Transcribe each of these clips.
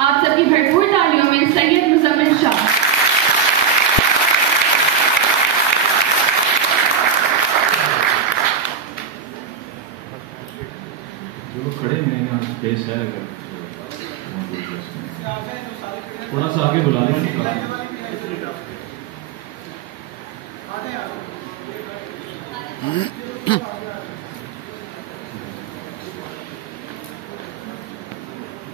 آپ سب کی بھرپور تالیوں میں سید مزمل شاہ. جو کھڑے ہیں یہاں اسپیس ہے اگر تھوڑا سا آگے بلا لیں.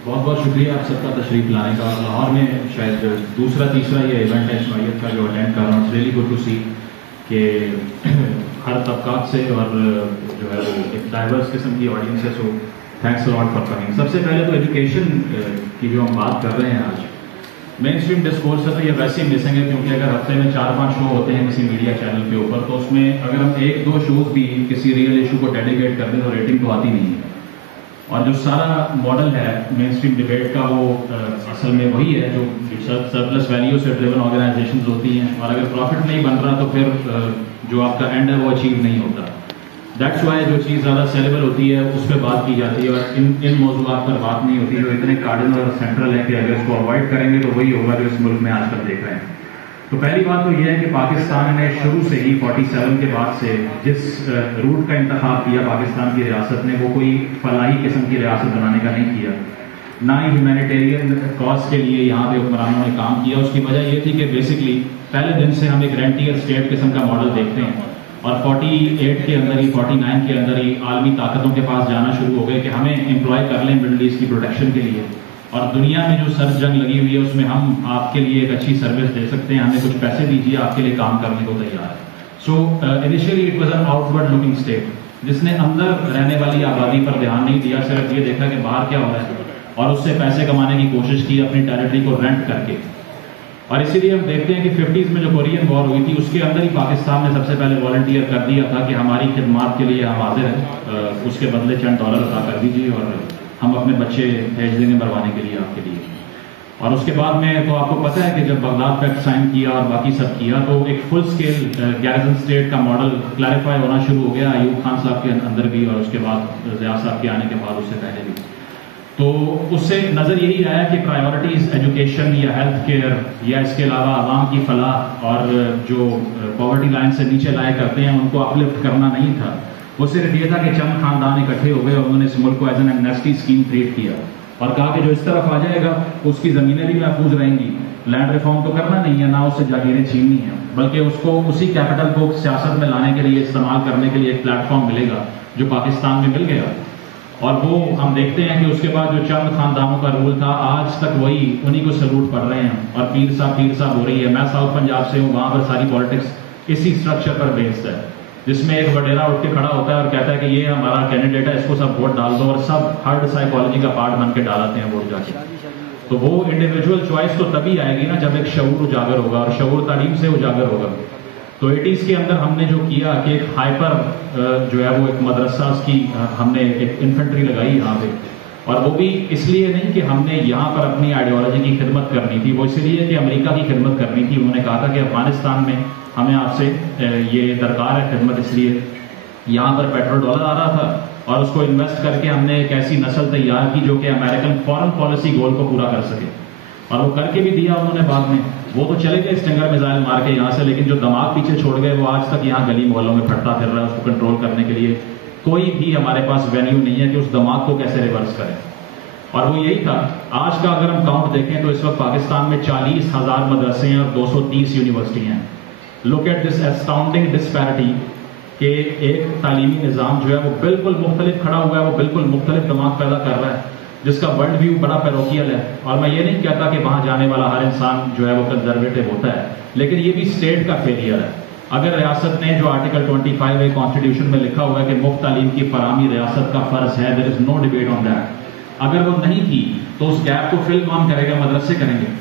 بہت بہت شکریہ آپ سب کا تشریف لانے کا. لاہور میں شاید دوسرا تیسرا یہ ایونٹ ہے اجتماعیت کا جو اٹینڈ کر رہا ہوں. ریئلی گڈ ٹو سی کہ ہر طبقات سے اور جو ہے وہ ایک ڈائیورس قسم کی آڈینس ہے. سو تھینکس الاٹ فار کمنگ. سب سے پہلے تو ایجوکیشن کی جو ہم بات کر رہے ہیں آج مین اسٹریم ڈسکورس ہے تو یہ ویسے ہی مسنگ ہے, کیونکہ اگر ہفتے میں 4-5 شو ہوتے ہیں کسی میڈیا چینل کے اوپر تو اس میں اگر ہم 1-2 شوز بھی کسی ریئل ایشو کو ڈیڈیکیٹ کر دیں تو ریٹنگ تو آتی نہیں ہے. اور جو سارا ماڈل ہے مین اسٹریم ڈبیٹ کا وہ اصل میں وہی ہے جو سرپلس ویلیو سے ڈریون آرگنائزیشنز ہوتی ہیں, اور اگر پروفٹ نہیں بن رہا تو پھر جو آپ کا اینڈ ہے وہ اچیو نہیں ہوتا. دیٹس وائی جو چیز زیادہ سیلیبل ہوتی ہے اس پہ بات کی جاتی ہے اور ان موضوعات پر بات نہیں ہوتی جو اتنے کارڈنل اور سینٹرل ہے کہ اگر اس کو اوائڈ کریں گے تو وہی ہوگا جو اس ملک میں آج کل دیکھ رہے ہیں. تو پہلی بات تو یہ ہے کہ پاکستان نے شروع سے ہی 47 کے بعد سے جس روٹ کا انتخاب کیا پاکستان کی ریاست نے وہ کوئی فلاحی قسم کی ریاست بنانے کا نہیں کیا, نہ ہی ہیومینیٹیرین کاز کے لیے یہاں پہ حکمرانوں نے کام کیا. اس کی وجہ یہ تھی کہ بیسکلی پہلے دن سے ہم ایک رینٹیئر اسٹیٹ قسم کا ماڈل دیکھتے ہیں اور 48 کے اندر ہی 49 کے اندر ہی عالمی طاقتوں کے پاس جانا شروع ہو گئے کہ ہمیں امپلوائے کر لیں مڈل ایسٹ کی پروٹیکشن کے لیے, اور دنیا میں جو سر جنگ لگی ہوئی ہے اس میں ہم آپ کے لیے ایک اچھی سروس دے سکتے ہیں, ہمیں کچھ پیسے دیجیے, آپ کے لیے کام کرنے کو تیار ہے. So initially it was an outward looking state جس نے اندر رہنے والی آبادی پر دھیان نہیں دیا, صرف یہ دیکھا کہ باہر کیا ہو رہا ہے اور اس سے پیسے کمانے کی کوشش کی اپنی ٹیریٹری کو رینٹ کر کے. اور اسی لیے ہم دیکھتے ہیں کہ 50s میں جو کورین وار ہوئی تھی اس کے اندر ہی پاکستان نے سب سے پہلے والنٹیئر کر دیا تھا کہ ہماری خدمات کے لیے ہم حاضر ہیں, اس کے بدلے چند ڈالر ادا کر دیجیے اور ہم اپنے بچے بھیج دیں گے مروانے کے لیے آپ کے لیے. اور اس کے بعد میں تو آپ کو پتہ ہے کہ جب بغداد پیکٹ سائن کیا اور باقی سب کیا تو ایک فل اسکیل گیرزن اسٹیٹ کا ماڈل کلیریفائی ہونا شروع ہو گیا ایوب خان صاحب کے اندر بھی اور اس کے بعد ضیاء صاحب کے آنے کے بعد اس سے پہلے بھی. تو اس سے نظر یہی آیا کہ پرائیورٹیز ایجوکیشن یا ہیلتھ کیئر یا اس کے علاوہ عوام کی فلاح اور جو پاورٹی لائن سے نیچے لائے کرتے ہیں ان کو اپلفٹ کرنا نہیں تھا. وہ صرف یہ تھا کہ چند خاندان اکٹھے ہو گئے اور انہوں نے اس ملک کو as an Amnesty scheme create کیا اور کہا کہ جو اس طرف آ جائے گا اس کی زمینیں بھی محفوظ رہیں گی. لینڈ ریفارم تو کرنا نہیں ہے, نہ اس سے جاگیریں چھیننی ہیں, بلکہ اس کو اسی کیپٹل کو سیاست میں لانے کے لیے استعمال کرنے کے لیے ایک پلیٹ فارم ملے گا جو پاکستان میں مل گیا. اور وہ ہم دیکھتے ہیں کہ اس کے بعد جو چند خاندانوں کا رول تھا آج تک وہی انہی کو سلوٹ پڑ رہے ہیں اور پیر صاحب ہو رہی ہے. میں ساؤتھ پنجاب سے ہوں, وہاں پر ساری پالیٹکس اسی اسٹرکچر پر بیسڈ ہے جس میں ایک وڈیرا اٹھ کے کھڑا ہوتا ہے اور کہتا ہے کہ یہ ہمارا کینڈیڈیٹ ہے, اس کو سب ووٹ ڈال دو, اور سب ہارڈ سائیکالوجی کا پارٹ بن کے ڈالتے ہیں ووٹ جا کے. تو وہ انڈیویجول چوائس تو تبھی آئے گی نا جب ایک شعور اجاگر ہوگا, اور شعور تعلیم سے اجاگر ہوگا. تو 80s کے اندر ہم نے جو کیا کہ ایک ہائپر جو ہے وہ ایک مدرسہ کی ہم نے ایک انفنٹری لگائی یہاں پہ, اور وہ بھی اس لیے نہیں کہ ہم نے یہاں پر اپنی آئیڈیالوجی کی خدمت کرنی تھی, وہ اس لیے کہ امریکہ کی خدمت کرنی تھی. انہوں نے کہا تھا کہ افغانستان میں ہمیں آپ سے یہ درکار ہے خدمت, اس لیے یہاں پر پیٹرول ڈالر آ رہا تھا اور اس کو انویسٹ کر کے ہم نے ایک ایسی نسل تیار کی جو کہ امریکن فارن پالیسی گول کو پورا کر سکے, اور وہ کر کے بھی دیا انہوں نے. بعد میں وہ تو چلے گئے اسٹنگر میزائل مار کے یہاں سے, لیکن جو دماغ پیچھے چھوڑ گئے وہ آج تک یہاں گلی محلوں میں پھٹتا پھر رہا ہے. اس کو کنٹرول کرنے کے لیے کوئی بھی ہمارے پاس وینیو نہیں ہے کہ اس دماغ کو کیسے ریورس کریں. اور وہ یہی تھا. آج کا اگر ہم کاؤنٹ دیکھیں تو اس وقت پاکستان میں 40,000 مدرسے ہیں اور 230 یونیورسٹی ہیں. لک ایٹ دس اسٹاؤنڈنگ ڈسپیرٹی کہ ایک تعلیمی نظام جو ہے وہ بالکل مختلف کھڑا ہوا ہے, وہ بالکل مختلف دماغ پیدا کر رہا ہے جس کا ورلڈ ویو بڑا پیروکیل ہے. اور میں یہ نہیں کہتا کہ وہاں جانے والا ہر انسان جو ہے وہ کنزرویٹو ہوتا ہے, لیکن یہ بھی اسٹیٹ کا فیلئر ہے. اگر ریاست نے جو آرٹیکل 25 کانسٹیٹیوشن میں لکھا ہوا ہے کہ مفت تعلیم کی فراہمی ریاست کا فرض ہے, دیر از نو ڈیبیٹ آن دیٹ. اگر وہ نہیں تھی تو اس گیپ کو فل کون کرے گا؟ مدرسے کریں گے.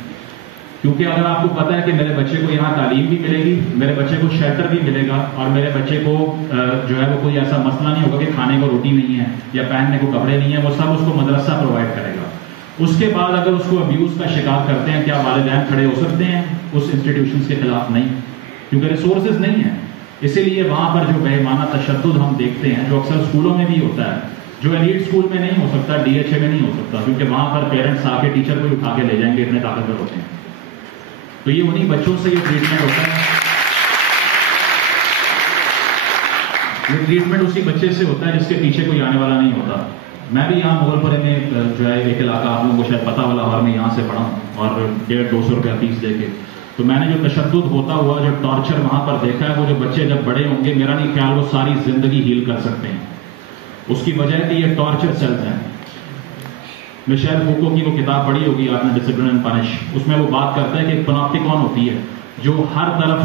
کیونکہ اگر آپ کو پتا ہے کہ میرے بچے کو یہاں تعلیم بھی ملے گی, میرے بچے کو شیلٹر بھی ملے گا, اور میرے بچے کو جو ہے وہ کوئی ایسا مسئلہ نہیں ہوگا کہ کھانے کو روٹی نہیں ہے یا پہننے کو کپڑے نہیں ہیں, وہ سب اس کو مدرسہ پرووائڈ کرے گا. اس کے بعد اگر اس کو ابیوز کا شکار کرتے ہیں, کیا والدین کھڑے ہو سکتے ہیں اس انسٹیٹیوشنز کے خلاف؟ نہیں, کیونکہ ریسورسز نہیں ہیں. اسی لیے وہاں پر جو بے ایمانہ تشدد ہم دیکھتے ہیں جو اکثر اسکولوں میں بھی ہوتا ہے, جو ایلیٹ اسکول میں نہیں ہو سکتا, ڈی ایچ اے میں نہیں ہو سکتا, کیونکہ وہاں پر پیرنٹس آ کے ٹیچر کو اٹھا کے لے جائیں گے, اتنے طاقتور ہوتے ہیں. تو یہ انہیں بچوں سے یہ ٹریٹمنٹ ہوتا ہے, یہ ٹریٹمنٹ اسی بچے سے ہوتا ہے جس کے پیچھے کوئی آنے والا نہیں ہوتا. میں بھی یہاں مغل پورے میں جو ہے ایک علاقہ آپ لوگوں کو شاید پتہ والا ہار میں یہاں سے پڑھا ہوں, اور 150-200 روپیہ فیس دے کے. تو میں نے جو تشدد ہوتا ہوا, جو ٹارچر وہاں پر دیکھا ہے, وہ جو بچے جب بڑے ہوں گے میرا نہیں خیال وہ ساری زندگی ہیل کر سکتے ہیں. اس کی وجہ ہے کہ یہ ٹارچر سیلز ہیں. مشیل فوکو کی وہ کتاب پڑھی ہوگی آپ نے, ڈسپلن اینڈ پنش. اس میں وہ بات کرتا ہے کہ ایک پناپٹیکون ہوتی ہے جو ہر طرف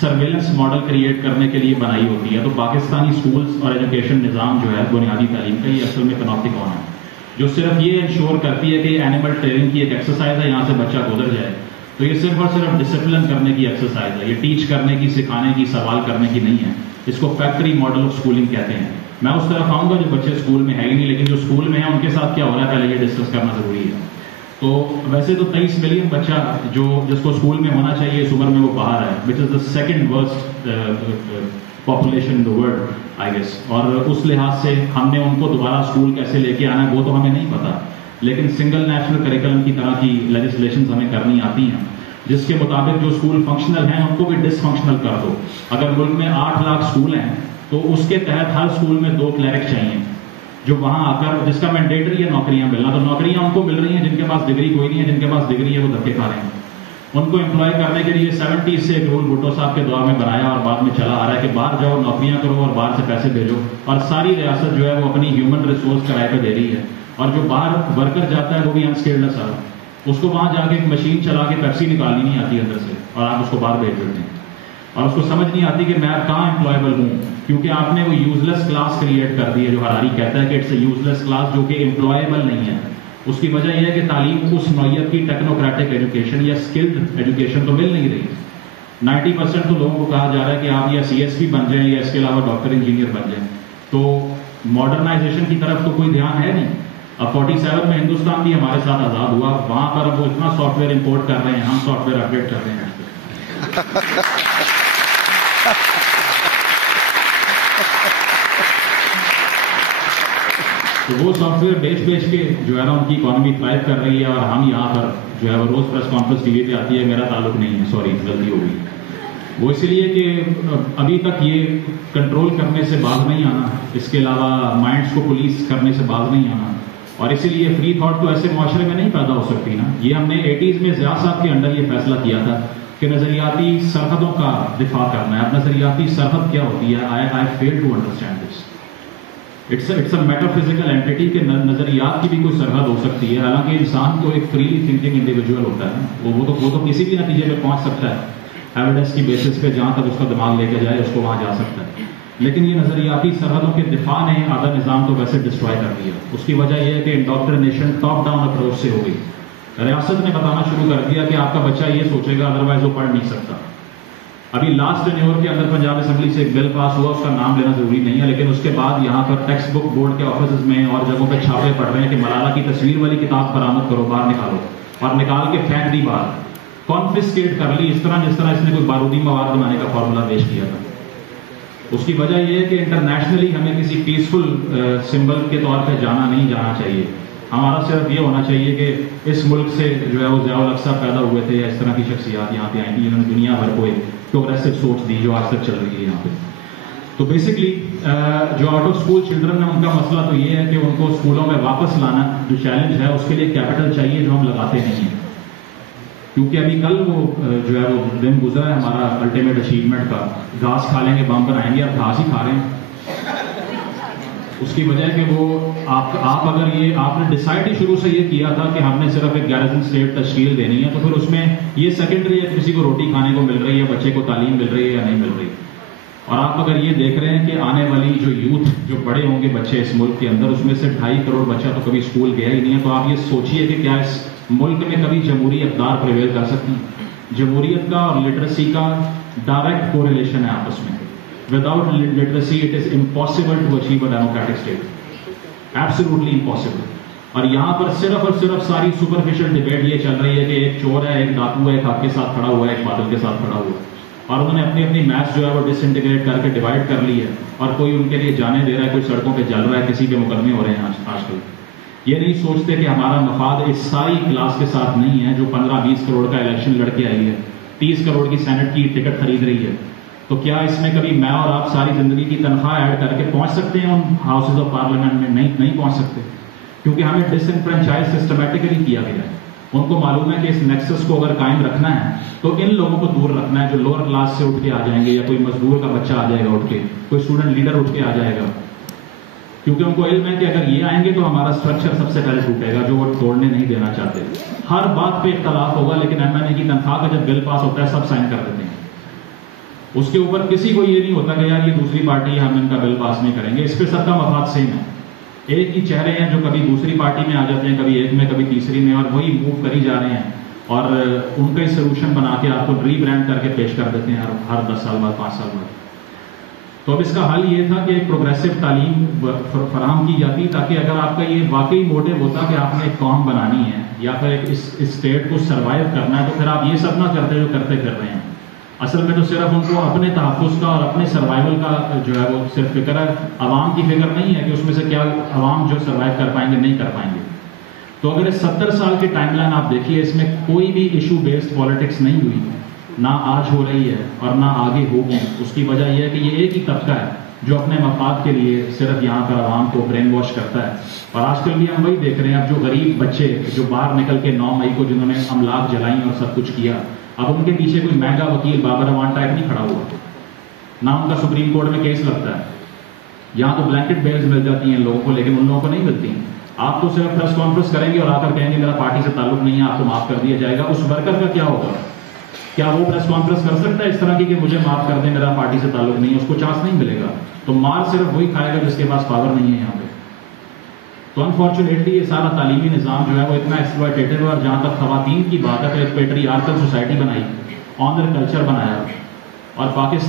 سرویلنس ماڈل کریٹ کرنے کے لیے بنائی ہوتی ہے. تو پاکستانی سکولز اور ایجوکیشن نظام جو ہے بنیادی تعلیم کا, یہ اصل میں پناپٹیکون ہے جو صرف یہ انشور کرتی ہے کہ یہ اینیمل ٹریننگ کی ایک ایکسرسائز ہے, یہاں سے بچہ گزر جائے. تو یہ صرف اور صرف ڈسپلن کرنے کی ایکسرسائز ہے, یہ ٹیچ کرنے کی, سکھانے کی, سوال کرنے کی نہیں ہے. اس کو فیکٹری ماڈل آف اسکولنگ کہتے ہیں. میں اس طرف آؤں گا جو بچے اسکول میں ہے ہی نہیں, لیکن جو اسکول میں ہیں ان کے ساتھ کیا ہو رہا ہے پہلے یہ ڈسکس کرنا ضروری ہے. تو ویسے تو 23 ملین بچہ جس کو اسکول میں ہونا چاہیے اس عمر میں وہ باہر ہے, which is the second worst population in the world I guess. اور اس لحاظ سے ہم نے ان کو دوبارہ اسکول کیسے لے کے آنا ہے وہ تو ہمیں نہیں پتا, لیکن سنگل نیشنل کریکلم کی طرح کی لیجسلیشنز ہمیں کرنی آتی ہیں جس کے مطابق جو اسکول فنکشنل ہیں ان کو بھی ڈس فنکشنل کر دو. اگر ملک میں 8 لاکھ اسکول ہیں تو اس کے تحت ہر اسکول میں 2 کلرک چاہیے جو وہاں آ کر, جس کا مینڈیٹری ہے نوکریاں ملنا. تو نوکریاں ان کو مل رہی ہیں جن کے پاس ڈگری کوئی نہیں ہے, جن کے پاس ڈگری ہے وہ دھکے کھا رہے ہیں. ان کو امپلائی کرنے کے لیے 70 سے ایک رول بھٹو صاحب کے دور میں بنایا اور بعد میں چلا آ رہا ہے کہ باہر جاؤ, نوکریاں کرو اور باہر سے پیسے بھیجو. اور ساری ریاست جو ہے وہ اپنی ہیومن ریسورس کرائے پہ دے رہی ہے, اور جو باہر ورکر جاتا ہے وہ بھی انسکلڈ ہے سارا. اس کو وہاں جا کے ایک مشین چلا کے پیپسی نکالنی نہیں آتی اندر سے, اور آپ اس کو باہر بھیج دیتے ہیں. اور اس کو سمجھ نہیں آتی کہ میں کہاں امپلائیبل ہوں, کیونکہ آپ نے وہ یوزلیس کلاس کریٹ کر دی ہے جو ہراری کہتا ہے کہ اٹس اے یوزلیس کلاس, جو کہ امپلائیبل نہیں ہے. اس کی وجہ یہ ہے کہ تعلیم اس نوعیت کی ٹیکنوکریٹک ایجوکیشن یا اسکلڈ ایجوکیشن تو مل نہیں رہی. 90% تو لوگوں کو کہا جا رہا ہے کہ آپ یا سی ایس پی بن جائیں یا اس کے علاوہ ڈاکٹر انجینئر بن جائیں. تو ماڈرنائزیشن کی طرف تو کوئی دھیان ہے نہیں. اب 47 میں ہندوستان بھی ہمارے ساتھ آزاد ہوا, وہاں پر اب وہ اتنا سافٹ ویئر امپورٹ کر رہے ہیں, ہم سافٹ ویئر اپڈیٹ کر رہے ہیں. تو وہ سافٹ ویئر بیچ کے جو ہے نا ان کی اکانومی تھرائیو کر رہی ہے, اور ہم یہاں پر جو ہے وہ روز پریس کانفرنس ٹی وی پہ آتی ہے, میرا تعلق نہیں ہے, سوری غلطی ہو گئی. وہ اس لیے کہ ابھی تک یہ کنٹرول کرنے سے باز نہیں آنا, اس کے علاوہ مائنڈس کو پولیس کرنے سے باز نہیں آنا. اور اسی لیے فری تھاٹ تو ایسے معاشرے میں نہیں پیدا ہو سکتی نا. یہ ہم نے 80s میں ضیاء صاحب کے انڈر یہ فیصلہ کیا تھا کہ نظریاتی سرحدوں کا دفاع کرنا ہے. اب نظریاتی سرحد کیا ہوتی ہے, I fail to understand this. It's a metaphysical entity کہ نظریات کی بھی کوئی سرحد ہو سکتی ہے, حالانکہ انسان تو ایک فریلی تھنکنگ انڈیویجول ہوتا ہے, وہ تو کسی بھی نتیجے پہ پہنچ سکتا ہے ایویڈنس کی بیسس پہ, جہاں تک اس کا دماغ لے کے جائے اس کو وہاں جا سکتا ہے. لیکن یہ نظریاتی سرحدوں کے دفاع نے آدھا نظام تو ویسے ڈسٹرائے کر دیا. اس کی وجہ یہ ہے کہ انڈاکٹرینیشن ٹاپ ڈاؤن اپروچ سے ہو گئی. ریاست نے بتانا شروع کر دیا کہ آپ کا بچہ یہ سوچے گا, ادروائز وہ پڑھ نہیں سکتا. ابھی لاسٹ ٹینیور کے اندر پنجاب اسمبلی سے ایک بل پاس ہوا, اس کا نام لینا ضروری نہیں ہے, لیکن اس کے بعد یہاں پر ٹیکسٹ بک بورڈ کے آفیسز میں اور جگہوں پہ چھاپے پڑ رہے ہیں کہ ملالہ کی تصویر والی کتاب برآمد کرو, باہر نکالو, اور نکال کے پھینک دی باہر, کانفسکیٹ کر لی, اس طرح جس طرح اس نے کوئی بارودی مواد بنانے کا فارمولا پیش کیا تھا. اس کی وجہ یہ ہے کہ انٹرنیشنلی ہمیں کسی پیسفل سمبل کے طور پہ نہیں جانا چاہیے. ہمارا صرف یہ ہونا چاہیے کہ اس ملک سے جو ہے وہ ضیاء الحق صاحب پیدا ہوئے تھے, یا اس طرح کی شخصیات یہاں پہ آئی تھیں جنہوں نے دنیا بھر کو ایک پروگریسو سوچ دی جو آج تک چل رہی ہے یہاں پہ. تو بیسکلی جو آؤٹ آف اسکول چلڈرن ہیں ان کا مسئلہ تو یہ ہے کہ ان کو اسکولوں میں واپس لانا جو چیلنج ہے, اس کے لیے کیپٹل چاہیے جو ہم لگاتے نہیں ہیں. کیونکہ ابھی کل وہ جو ہے وہ دن گزرا ہے ہمارا الٹیمیٹ اچیومنٹ کا, گھاس کھا لیں گے بم بنائیں گے, اب گھاس ہی کھا رہے ہیں. اس کی وجہ کہ وہ آپ اگر یہ آپ نے ڈیسائڈ ہی شروع سے یہ کیا تھا کہ ہم نے صرف ایک گیرزن اسٹیٹ تشکیل دینی ہے, تو پھر اس میں یہ سیکنڈری ہے کسی کو روٹی کھانے کو مل رہی ہے, بچے کو تعلیم مل رہی ہے یا نہیں مل رہی. اور آپ اگر یہ دیکھ رہے ہیں کہ آنے والی جو یوتھ جو بڑے ہوں گے بچے اس ملک کے اندر, اس میں سے 2.5 کروڑ بچہ تو کبھی اسکول گیا ہی نہیں ہے. تو آپ یہ سوچیے کہ کیا اس ملک میں کبھی جمہوری اقدار پریویل کر سکتی ہیں. جمہوریت کا اور لٹریسی کا ڈائریکٹ کوریلیشن ہے آپس میں. Without literacy, it is impossible to achieve a democratic state. Absolutely impossible. اور یہاں پر صرف اور صرف ساری سپرفیشل ڈبیٹ یہ چل رہی ہے کہ ایک چور ہے, ایک ڈاکو ہے, ایک آپ کے ساتھ کھڑا ہوا ہے, ایک بادل کے ساتھ کھڑا ہوا ہے. اور انہوں نے اپنی اپنی میچ جو ہے وہ ڈس انٹیگریٹ کر کے ڈیوائڈ کر لی ہے، اور کوئی ان کے لیے جانے دے رہا ہے، کوئی سڑکوں پہ جل رہا ہے، کسی پہ مقدمے ہو رہے ہیں آج کل. یہ نہیں سوچتے کہ ہمارا مفاد اس ساری کلاس کے ساتھ نہیں ہے جو 15-20 کروڑ کا الیکشن لڑ کے آئی ہے، 30 کروڑ کی سینٹ کی ٹکٹ خرید رہی ہے. تو کیا اس میں کبھی میں اور آپ ساری زندگی کی تنخواہ ایڈ کر کے پہنچ سکتے ہیں ان ہاؤسز آف پارلیمنٹ میں؟ نہیں پہنچ سکتے، کیونکہ ہمیں ڈس انفرینچائز سسٹمیٹکلی کیا گیا ہے. ان کو معلوم ہے کہ اس نیکسس کو اگر قائم رکھنا ہے تو ان لوگوں کو دور رکھنا ہے جو لوور کلاس سے اٹھ کے آ جائیں گے، یا کوئی مزدور کا بچہ آ جائے گا اٹھ کے، کوئی اسٹوڈنٹ لیڈر اٹھ کے آ جائے گا، کیونکہ ان کو علم ہے کہ اگر یہ آئیں گے تو ہمارا اسٹرکچر سب سے پہلے ٹوٹے گا، جو وہ توڑنے نہیں دینا چاہتے. ہر بات پہ اختلاف ہوگا، لیکن ایم این اے کی تنخواہ کا جب بل پاس ہوتا ہے سب سائن کر دیتے ہیں. اس کے اوپر کسی کو یہ نہیں ہوتا کہ یار یہ دوسری پارٹی ہے ہم ان کا بل پاس نہیں کریں گے. اس پہ سب کا مفاد سیم ہے. ایک ہی چہرے ہیں جو کبھی دوسری پارٹی میں آ جاتے ہیں، کبھی ایک میں کبھی تیسری میں، اور وہی موو کری جا رہے ہیں اور ان کا ہی سولوشن بنا کے آپ کو ری برانڈ کر کے پیش کر دیتے ہیں ہر 10 سال بعد 5 سال بعد. تو اب اس کا حل یہ تھا کہ ایک پروگریسو تعلیم فراہم کی جاتی، تاکہ اگر آپ کا یہ واقعی موٹو ہوتا کہ آپ نے ایک قوم بنانی ہے یا پھر ایک اس اسٹیٹ کو سروائیو کرنا ہے، تو پھر آپ یہ سب نہ کرتے جو کرتے پھر رہے ہیں. اصل میں تو صرف ان کو اپنے تحفظ کا اور اپنے سروائیول کا جو ہے وہ صرف فکر ہے، عوام کی فکر نہیں ہے کہ اس میں سے کیا عوام جو سروائیو کر پائیں گے نہیں کر پائیں گے. تو اگر اس 70 سال کی ٹائم لائن آپ دیکھیے، اس میں کوئی بھی ایشو بیسڈ پالیٹکس نہیں ہوئی، نہ آج ہو رہی ہے اور نہ آگے ہوگی. اس کی وجہ یہ ہے کہ یہ ایک ہی طبقہ ہے جو اپنے مفاد کے لیے صرف یہاں پر عوام کو برین واش کرتا ہے. اور آج کل بھی ہم وہی دیکھ رہے ہیں. اب جو غریب بچے جو باہر نکل کے 9 مئی کو جنہوں نے املاک جلائیں اور سب کچھ کیا، اب ان کے پیچھے کوئی مہنگا وکیل بابر امان ٹائپ نہیں کھڑا ہوا، نہ ان کا سپریم کورٹ میں کیس لگتا ہے. یہاں تو بلینکٹ بیلز مل جاتی ہیں لوگوں کو، لیکن ان لوگوں کو نہیں ملتی. آپ تو صرف پریس کانفرنس کریں گے اور آ کر کہیں گے میرا پارٹی سے تعلق نہیں ہے، آپ کو معاف کر دیا جائے گا. اس ورکر کا کیا ہوگا؟ کیا وہ پریس کانفرنس کر سکتا ہے اس طرح کی کہ مجھے معاف کر دیں، میرا پارٹی سے تعلق نہیں ہے؟ اس کو چانس نہیں ملے گا. تو مار صرف وہی کھائے گا جس کے پاس پاور نہیں ہے یہاں پہ. تو انفارچونیٹلی یہ سارا تعلیمی نظام جو ہے وہ اتنا ایکسپلوٹیٹو ہے. اور جہاں تک خواتین کی بات ہے تو ایک پیٹریارکل سوسائٹی بنائی، آنر کلچر بنایا، اور پاکستان